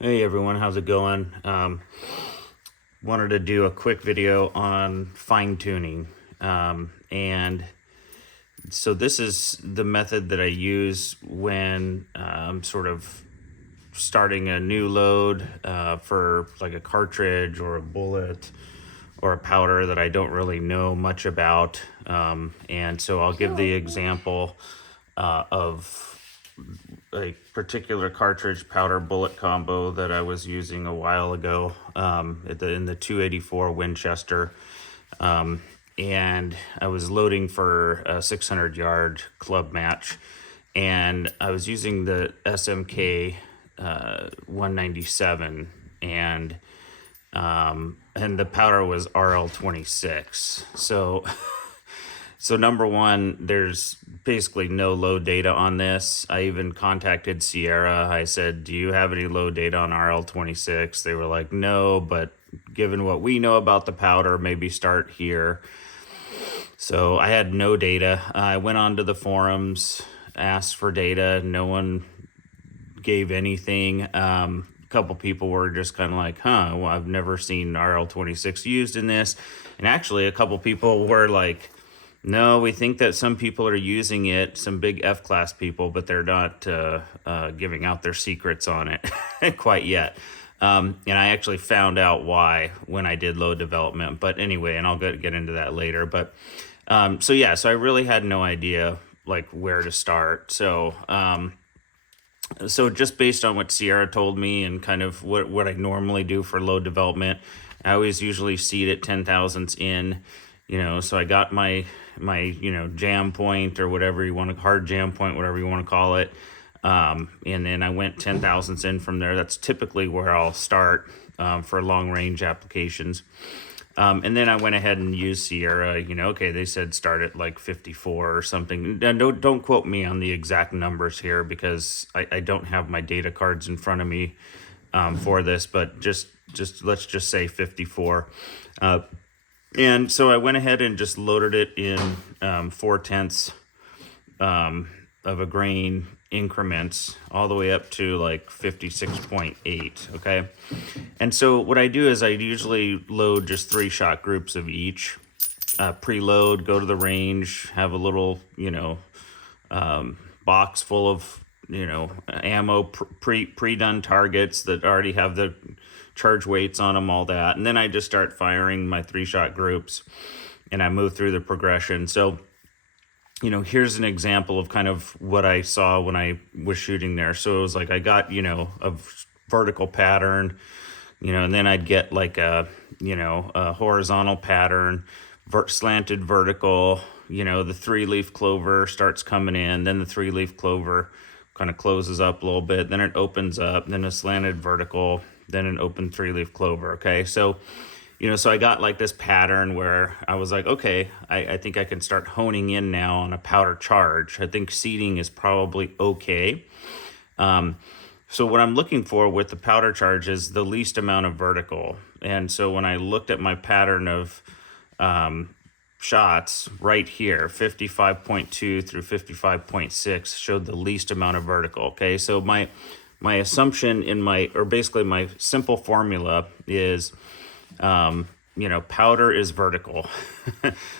Hey everyone, how's it going? Wanted to do a quick video on fine tuning. And so this is the method that I use when I'm sort of starting a new load for like a cartridge or a bullet or a powder that I don't really know much about. And so I'll give the example of a particular cartridge powder bullet combo that I was using a while ago in the 284 Winchester. And I was loading for a 600-yard club match. And I was using the SMK 197, and the powder was RL26. So number one, there's basically no load data on this. I even contacted Sierra. I said, do you have any load data on RL26? They were like, no, but given what we know about the powder, maybe start here. So I had no data. I went onto the forums, asked for data. No one gave anything. A couple people were just kind of like, well, I've never seen RL26 used in this. And actually, a couple people were like, no, we think that some people are using it, some big F-class people, but they're not giving out their secrets on it quite yet. And I actually found out why when I did load development. But anyway, and I'll get into that later. But so I really had no idea like where to start. So just based on what Sierra told me and kind of what I normally do for load development, I always usually seed at 10 thousandths in. So I got my jam point or whatever you want to, hard jam point, whatever you want to call it. And then I went 10 thousandths in from there. That's typically where I'll start for long range applications. And then I went ahead and used Sierra. Okay, they said start at like 54 or something. Don't quote me on the exact numbers here because I don't have my data cards in front of me for this, but just let's just say 54. And so I went ahead and just loaded it in 4/10 of a grain increments all the way up to like 56.8. Okay. And so what I do is I usually load just 3-shot groups of each, preload, go to the range, have a little, box full of, ammo, pre-done targets that already have the charge weights on them, all that. And then I just start firing my 3-shot groups and I move through the progression. So, here's an example of kind of what I saw when I was shooting there. So it was like I got, a vertical pattern, and then I'd get like a horizontal pattern, slanted vertical, the 3-leaf clover starts coming in, then the 3-leaf clover kind of closes up a little bit, then it opens up, then a slanted vertical, then an open 3-leaf clover. Okay. So, so I got like this pattern where I was like, okay, I think I can start honing in now on a powder charge. I think seeding is probably okay. So what I'm looking for with the powder charge is the least amount of vertical. And so when I looked at my pattern of shots right here, 55.2 through 55.6 showed the least amount of vertical. Okay. So my assumption basically my simple formula is, powder is vertical.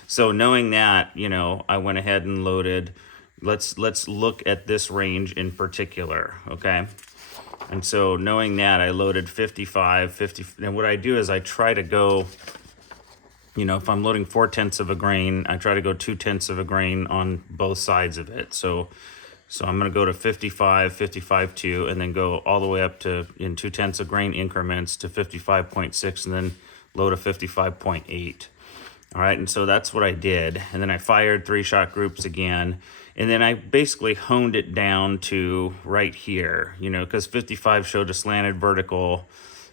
So knowing that, I went ahead and loaded, let's look at this range in particular. Okay. And so knowing that, I loaded 55, 50. And what I do is I try to go, if I'm loading 4/10 of a grain, I try to go 2/10 of a grain on both sides of it. So I'm going to go to 55, 55.2, and then go all the way up to in 2/10 of grain increments to 55.6, and then load a 55.8. All right. And so that's what I did. And then I fired 3-shot groups again. And then I basically honed it down to right here, because 55 showed a slanted vertical,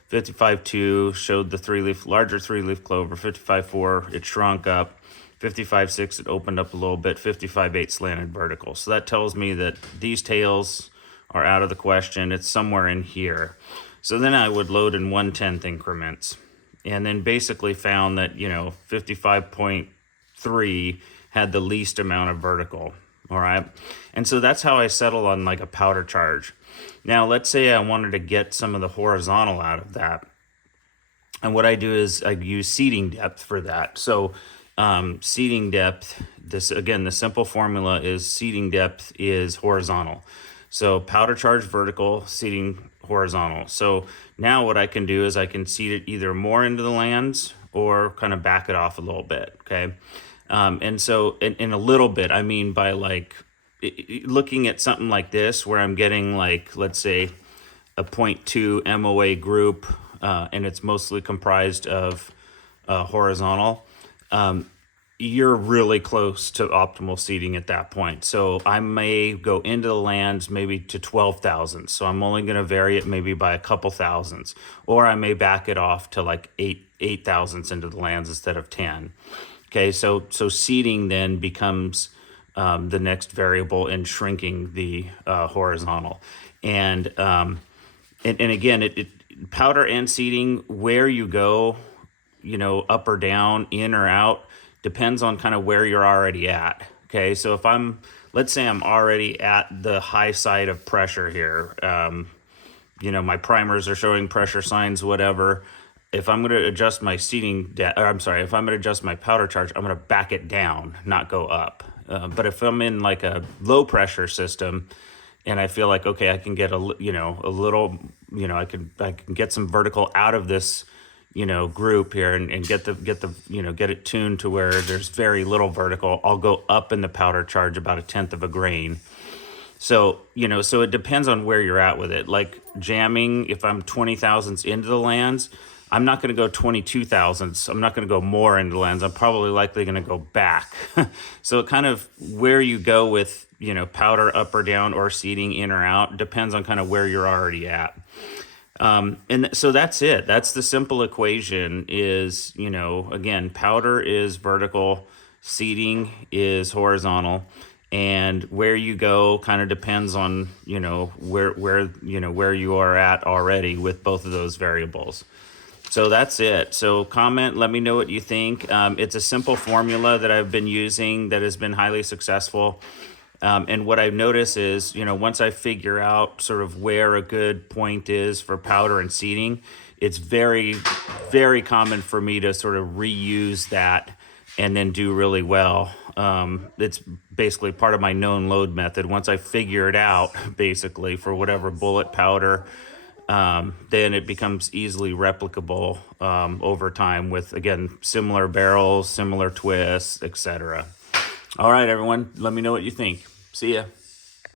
55.2 showed the larger 3-leaf clover, 55.4, it shrunk up. 55.6, it opened up a little bit, 55.8 slanted vertical. So that tells me that these tails are out of the question. It's somewhere in here. So then I would load in 1/10 increments and then basically found that, 55.3 had the least amount of vertical. All right. And so that's how I settle on like a powder charge. Now, let's say I wanted to get some of the horizontal out of that. And what I do is I use seeding depth for that. So seeding depth, this again, the simple formula is seeding depth is horizontal. So powder charge vertical, seeding horizontal. So now what I can do is I can seed it either more into the lands or kind of back it off a little bit, okay? And so in a little bit, I mean by like looking at something like this where I'm getting like, let's say a 0.2 MOA group, and it's mostly comprised of horizontal, you're really close to optimal seeding at that point. So I may go into the lands maybe to 12 thousandths. So I'm only going to vary it maybe by a couple thousandths, or I may back it off to like 8 thousandths into the lands instead of 10. Okay, so seeding then becomes the next variable in shrinking the horizontal, and again, powder and seeding, where you go, up or down, in or out, depends on kind of where you're already at. Okay, so if let's say I'm already at the high side of pressure here, my primers are showing pressure signs, whatever. If I'm going to adjust my if I'm going to adjust my powder charge, I'm going to back it down, not go up. But if I'm in like a low pressure system, and I feel like, okay, I can get a little, I can get some vertical out of this, group here and get it tuned to where there's very little vertical, I'll go up in the powder charge about 1/10 of a grain. So, so it depends on where you're at with it. Like jamming, if I'm 20 thousandths into the lands, I'm not going to go 22 thousandths. I'm not going to go more into the lands. I'm probably likely going to go back. So kind of where you go with, powder up or down or seeding in or out depends on kind of where you're already at. And so that's it. That's the simple equation is, again, powder is vertical, seeding is horizontal, and where you go kind of depends on, where you are at already with both of those variables. So that's it. So comment, let me know what you think. It's a simple formula that I've been using that has been highly successful. And what I've noticed is, once I figure out sort of where a good point is for powder and seeding, it's very, very common for me to sort of reuse that and then do really well. It's basically part of my known load method. Once I figure it out, basically, for whatever bullet powder, then it becomes easily replicable over time with, again, similar barrels, similar twists, etc. All right, everyone, let me know what you think. See ya.